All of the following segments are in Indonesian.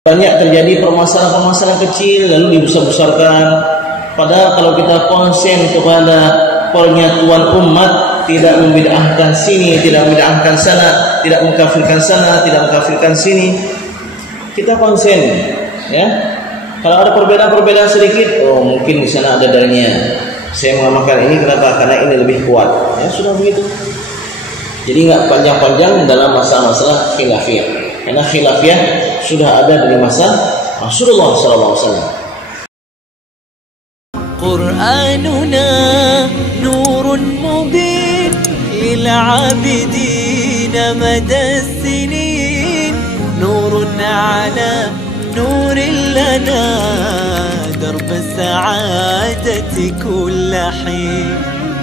Banyak terjadi permasalahan-permasalahan kecil lalu dibesar-besarkan. Padahal kalau kita konsen kepada penyatuan umat, tidak membid'ahkan sini, tidak membid'ahkan sana, tidak mengkafirkan sana, tidak mengkafirkan sini, kita konsen, ya. Kalau ada perbedaan-perbedaan sedikit, oh mungkin di sana ada dalilnya. Saya mengamalkan ini kenapa? Karena ini lebih kuat. Ya sudah begitu. Jadi nggak panjang-panjang dalam masalah-masalah khilafiyah. Karena khilafiyah sudah ada dari masa Rasulullah SAW. Qur'anuna nurun mubin lil 'abidin madad sinin nurun 'ala nurin lana darb sa'adati kull hin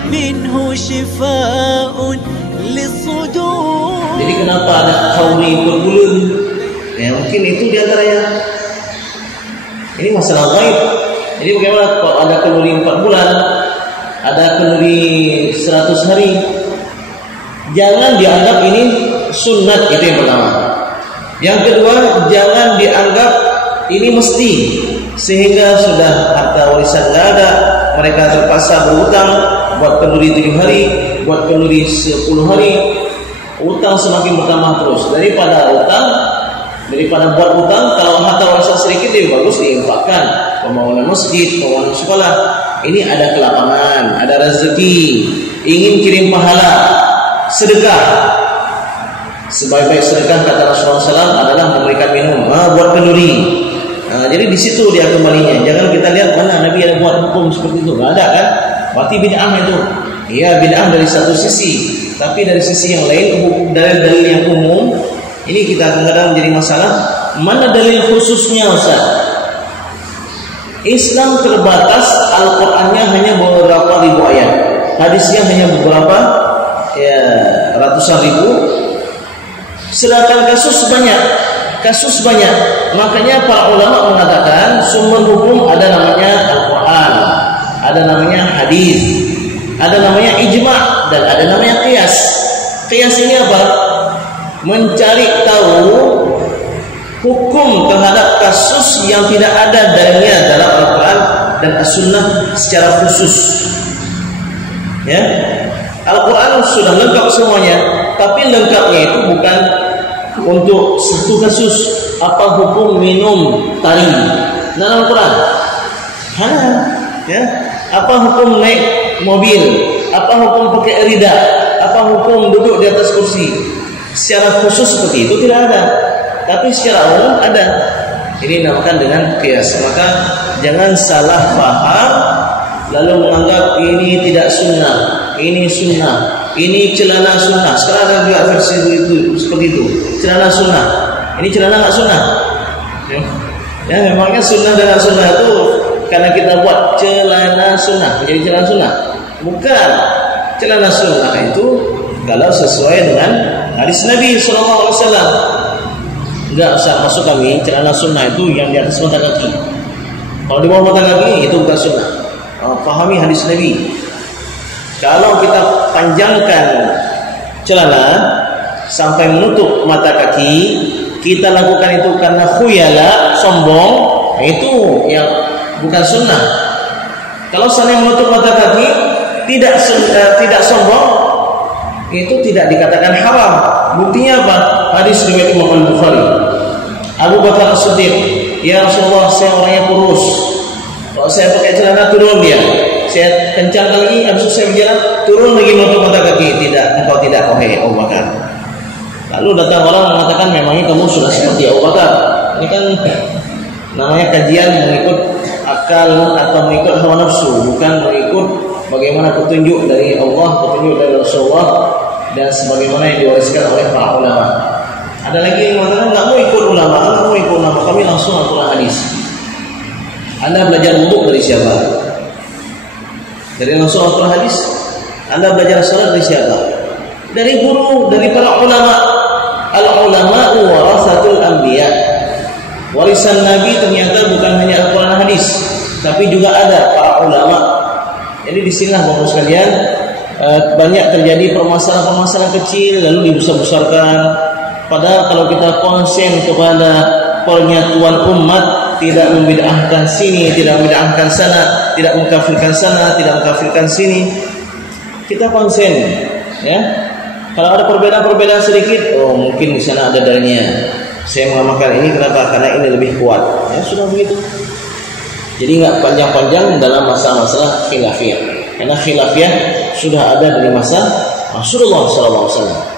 minhu shifaa'un lis-sudur. Jadi kenapa ada kauli berbulun? Ya mungkin itu diantaranya. Ini masalah gaib. Jadi bagaimana kalau ada kenduri 4 bulan, ada kenduri 100 hari, jangan dianggap ini sunnat, itu yang pertama. Yang kedua, jangan dianggap ini mesti, sehingga sudah harta warisan nggak ada, mereka terpaksa berhutang buat kenduri 7 hari, buat kenduri 10 hari, utang semakin bertambah terus. Daripada buat utang, kalau harta warisan sedikit lebih bagus diinfakkan, pembangunan masjid, pembangunan sekolah. Ini ada kelapangan, ada rezeki, ingin kirim pahala, sedekah. Sebaik-baik sedekah kata Rasulullah SAW adalah memberikan minum, buat kenduri. Jadi di situ dia kembalinya. Jangan kita lihat mana Nabi ada buat hukum seperti itu, nggak ada kan? Berarti bid'ah itu. Iya bid'ah dari satu sisi, tapi dari sisi yang lain hukum dalil-dalil yang umum. Ini kita kadang-kadang menjadi masalah. Mana dalil khususnya Ustaz? Islam terbatas, Al-Qur'annya hanya beberapa ribu ayat, hadisnya hanya beberapa ratusan ribu. Sedangkan kasus banyak. Makanya para ulama mengatakan sumber hukum ada namanya Al-Qur'an, ada namanya hadis, ada namanya ijma', dan ada namanya qiyas. Qiyas ini apa? Mencari tahu hukum terhadap kasus yang tidak ada dalilnya dalam Al-Quran dan As-Sunnah secara khusus. Ya, Al-Quran sudah lengkap semuanya, tapi lengkapnya itu bukan untuk satu kasus. Apa hukum minum tari dalam Al-Quran? Halal. Ya, apa hukum naik mobil? Apa hukum pakai rida? Apa hukum duduk di atas kursi? Secara khusus seperti itu tidak ada, tapi secara umum ada. Ini dinamakan dengan qiyas. Maka jangan salah paham lalu menganggap ini tidak sunnah, ini sunnah, ini celana sunnah. Sekarang ada juga versi itu seperti itu, celana sunnah. Ini celana nggak sunnah? Ya memangnya sunnah dengan sunnah itu karena kita buat celana sunnah menjadi celana sunnah? Bukan. Celana sunnah itu kalau sesuai dengan hadis Nabi SAW. Enggak usah masuk kami. Celana sunnah itu yang di atas mata kaki. Kalau di bawah mata kaki itu bukan sunnah. Pahami hadis Nabi. Kalau kita panjangkan celana sampai menutup mata kaki, kita lakukan itu karena khuyala, sombong, itu yang bukan sunnah. Kalau saling menutup mata kaki tidak sombong, itu tidak dikatakan haram. Buktinya apa? Hadis riwayat Imam Al-Bukhari. Abu Bakar As-Siddiq, ya Rasulullah, saya orangnya kurus. Kalau saya pakai celana turun dia. Saya kencangkan lagi, habis itu saya berjalan, turun lagi menutup mata kaki. Tidak, engkau tidak, Abu Bakar. Lalu datang orang mengatakan, memangnya kamu sudah seperti Abu Bakar? Ini kan namanya kajian mengikut akal atau mengikut hawa nafsu, bukan mengikut bagaimana petunjuk dari Allah, petunjuk dari Rasulullah, dan sebagaimana yang diwariskan oleh para ulama. Ada lagi yang mengatakan nggak mau ikut ulama, kami langsung Al-Quran hadis. Anda belajar wudhu dari siapa? Dari langsung Al-Quran hadis. Anda belajar salat dari siapa? Dari guru, dari para ulama. Al-ulama'u warasatul anbiya. Warisan Nabi ternyata bukan hanya Al-Quran hadis, tapi juga ada para ulama. Jadi disinilah bapak sekalian, banyak terjadi permasalahan-permasalahan kecil lalu dibesar-besarkan. Padahal kalau kita konsen kepada penyatuan umat, tidak membid'ahkan sini, tidak membid'ahkan sana, tidak mengkafirkan sana, tidak mengkafirkan sini. Kita konsen, ya. Kalau ada perbedaan-perbedaan sedikit, oh mungkin di sana ada dalilnya. Saya mengamalkan ini kenapa? Karena ini lebih kuat. Ya sudah begitu. Jadi nggak panjang-panjang dalam masalah-masalah khilafiyah. Karena khilafiyah sudah ada dari masa Rasulullah SAW.